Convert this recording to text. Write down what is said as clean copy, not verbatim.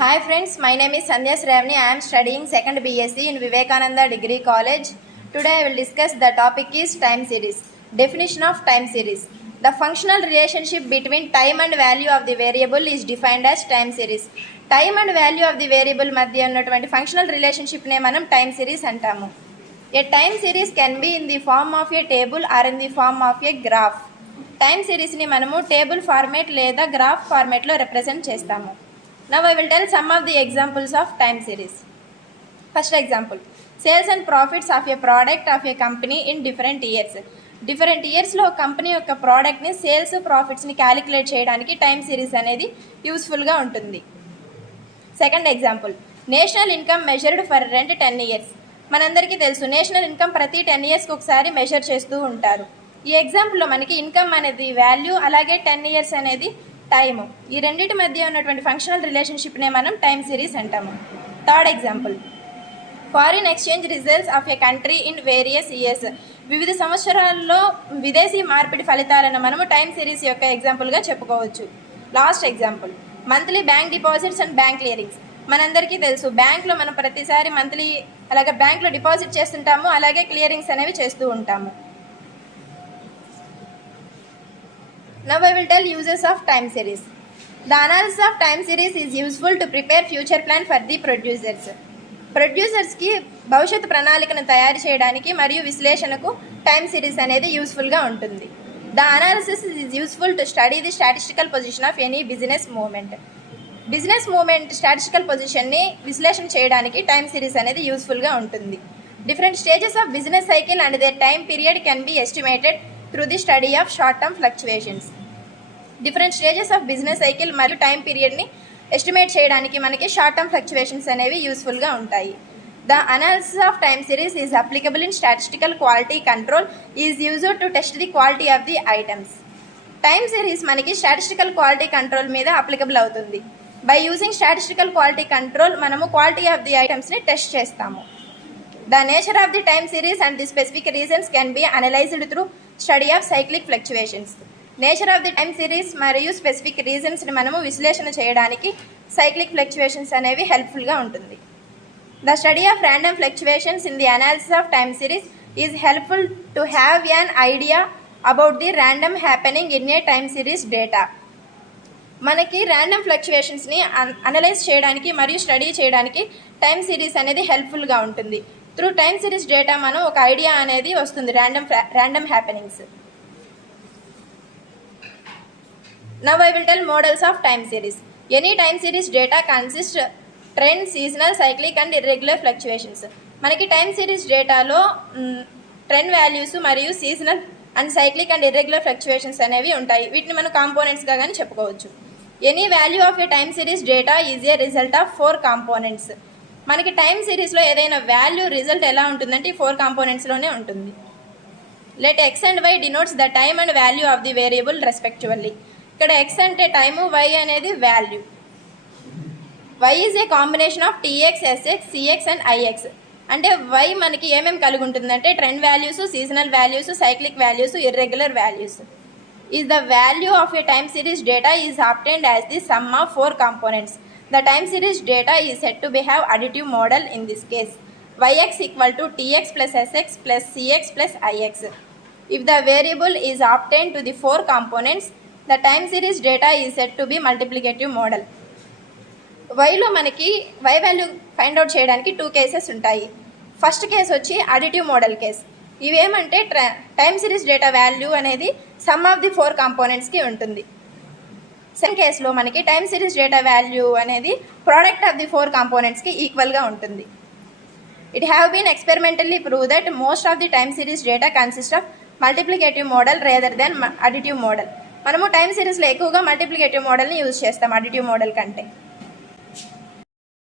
Hi friends, my name is Sandhya Sravani. I am studying 2nd BSc in Vivekananda Degree College. Today I will discuss the topic is time series. Definition of time series. The functional relationship between time and value of the variable is defined as time series. Time and value of the variable మధ్య ఉన్నటువంటి functional relationship నే మనం time series అంటాము. A time series can be in the form of a table or in the form of a graph. Time series ని మనము table format లేదా graph format లో represent చేస్తాము. Now I will tell some of the examples of time series. First example, sales and profits of a product of a company in different years. Different years లో company యొక్క ప్రోడక్ట్ని sales ప్రాఫిట్స్ని calculate చేయడానికి time series అనేది యూస్ఫుల్గా ఉంటుంది. Second example, national income measured for rent 10 years. మనందరికీ తెలుసు national income ప్రతి 10 yearsకి ఒకసారి మెజర్ చేస్తూ ఉంటారు. ఈ ఎగ్జాంపుల్లో మనకి ఇన్కమ్ అనేది వాల్యూ, అలాగే 10 years అనేది టైము. ఈ రెండింటి మధ్య ఉన్నటువంటి ఫంక్షనల్ రిలేషన్షిప్నే మనం టైం సిరీస్ అంటాము. Third example, foreign exchange results of A country in various years. వివిధ సంవత్సరాల్లో విదేశీ మార్పిడి ఫలితాలను మనము టైం సిరీస్ యొక్క ఎగ్జాంపుల్గా చెప్పుకోవచ్చు. Last example, monthly bank deposits and bank clearings. మనందరికీ తెలుసు బ్యాంక్లో మనం ప్రతిసారి మంత్లీ అలాగే బ్యాంక్లో డిపాజిట్ చేస్తుంటాము, అలాగే క్లియరింగ్స్ అనేవి చేస్తూ ఉంటాము. Now I will tell uses of time series. The analysis of time series is useful to prepare future plan for the producers. ప్రొడ్యూసర్స్కి భవిష్యత్తు ప్రణాళికను తయారు చేయడానికి మరియు విశ్లేషణకు టైం సిరీస్ అనేది యూస్ఫుల్గా ఉంటుంది. The analysis is useful to study the statistical position of any business movement. Business movement statistical పొజిషన్ని విశ్లేషణ చేయడానికి టైం సిరీస్ అనేది యూస్ఫుల్గా ఉంటుంది. Different stages of business cycle and their time period can be estimated through the study of short term fluctuations. Different stages of business cycle మరియు time పీరియడ్ని estimate చేయడానికి మనకి షార్ట్ టర్మ్ ఫ్లక్చువేషన్స్ అనేవి యూస్ఫుల్గా ఉంటాయి. The analysis of time series is applicable in statistical quality control is used to test the quality of the items. Time series మనకి statistical quality control మీద applicable అవుతుంది. By using statistical quality control మనము quality of the ఐటమ్స్ని test చేస్తాము. The nature of the time series and the specific reasons can be analyzed through study of cyclic fluctuations. Nature of the time series మరియు specific రీజన్స్ని మనము విశ్లేషణ చేయడానికి cyclic fluctuations అనేవి హెల్ప్ఫుల్గా ఉంటుంది. The study of random fluctuations in the analysis of time series is helpful to have an idea about the random happening in a time series data. మనకి random ఫ్లక్చువేషన్స్ని analyse చేయడానికి మరియు study చేయడానికి time series అనేది హెల్ప్ఫుల్గా ఉంటుంది. Through time series data మనం ఒక idea అనేది వస్తుంది random happenings. Now I will tell models of time series. Any time series data consists trend, seasonal, cyclic and irregular fluctuations. మనకి టైమ్ సిరీస్ డేటాలో ట్రెండ్ వాల్యూస్ మరియు seasonal and cyclic and irregular fluctuations అనేవి ఉంటాయి. వీటిని మనం కాంపోనెంట్స్గా కానీ చెప్పుకోవచ్చు. Any value of a time series data is a result of 4 components. మనకి టైమ్ సిరీస్లో ఏదైనా వాల్యూ రిజల్ట్ ఎలా ఉంటుందంటే ఈ 4 కాంపోనెంట్స్లోనే ఉంటుంది. Let x and y denotes the time and value of the variable respectively. ఇక్కడ ఎక్స్ అంటే టైము, వై అనేది value. Y is a combination of TX, SX, CX and IX. అంటే వై మనకి ఏమేమి కలిగి ఉంటుందంటే trend values, seasonal values, cyclic values, irregular values. Is the value of a time series data is obtained as the sum of 4 components. The time series data is said to be have additive model in this case. Yx equal to tx plus sx plus cx plus ix. If the variable is obtained to the 4 components, the time series data is said to be multiplicative model. వైలో మనకి Y value find out చేయడానికి 2 cases ఉంటాయి. First case వచ్చి additive model case. ఇవేమంటే time series data value అనేది sum of the 4 కాంపోనెంట్స్కి ఉంటుంది. Second కేసులో మనకి టైమ్ సిరీస్ డేటా వాల్యూ అనేది ప్రోడక్ట్ ఆఫ్ ది 4 కాంపోనెంట్స్కి ఈక్వల్గా ఉంటుంది. It have been experimentally prove that most of the time series data consist of multiplicative model rather than additive model. మనము time సిరీస్లో ఎక్కువగా మల్టిప్లికేటివ్ మోడల్ని యూజ్ చేస్తాం అడిటివ్ మోడల్ కంటే.